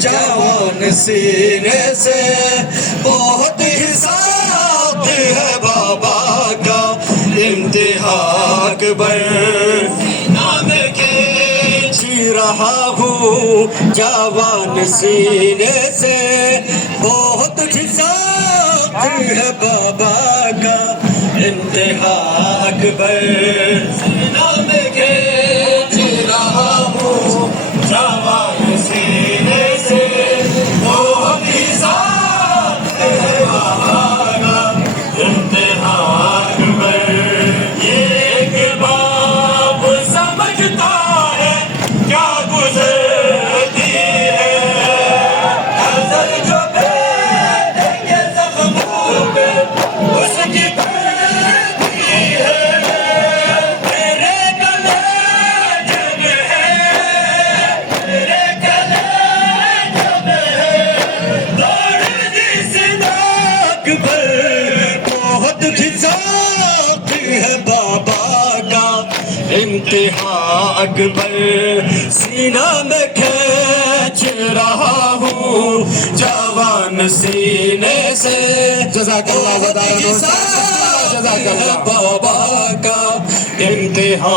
جوان سینے سے بہت ہی ساتھ ہے بابا کا انتہا اکبر نام کھینچ رہا ہوں جوان سینے سے بہت ہی ساتھ ہے بابا کا انتہا اکبر نام کھینچ رہا ہوں جوان سینے سے بہت ہی ساتھ ہے بابا کا انتہا اکبر یہ ایک باپ سمجھتا ہے کیا گزرتی ہے نظر جو بیٹھے کے زخموں پہ اس کی بہت خزاق ہے بابا کا انتہا اکبر سینہ میں کھینچ رہا ہوں جوان سینے سے جزاک اللہ بابا کا انتہا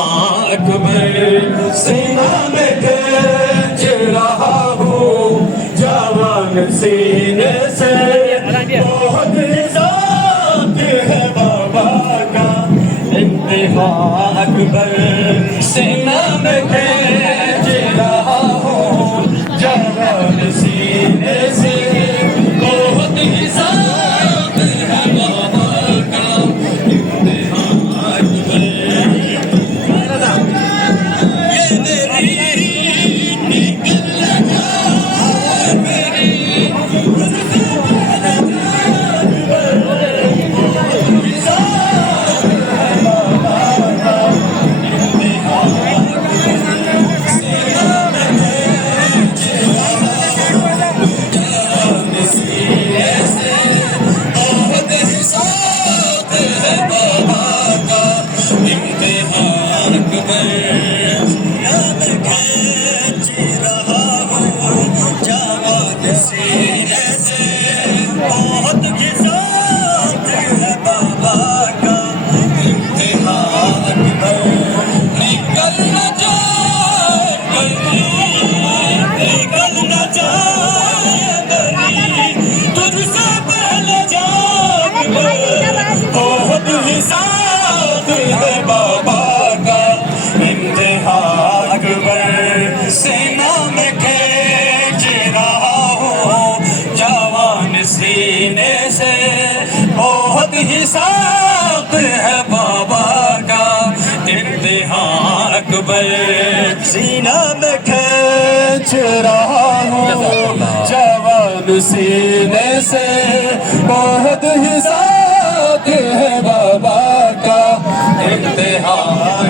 اکبر سینہ میں کھینچ رہا ہوں جوان سینے سے بہت ذات ہے بابا کا انتہا اکبر سینہ میں کھینچ رہا ہوں جوان سینے سے بہت ہی ذات ہے بابا کا انتہا اکبر یہ میری نکل جا میری سینے سے بہت ہی ساتھ ہے بابا کا انتہا اکبر سینہ میں کھینچ رہا ہوں جوان سینے سے بہت ہی ساتھ ہے بابا کا انتہا